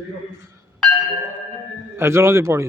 I de know the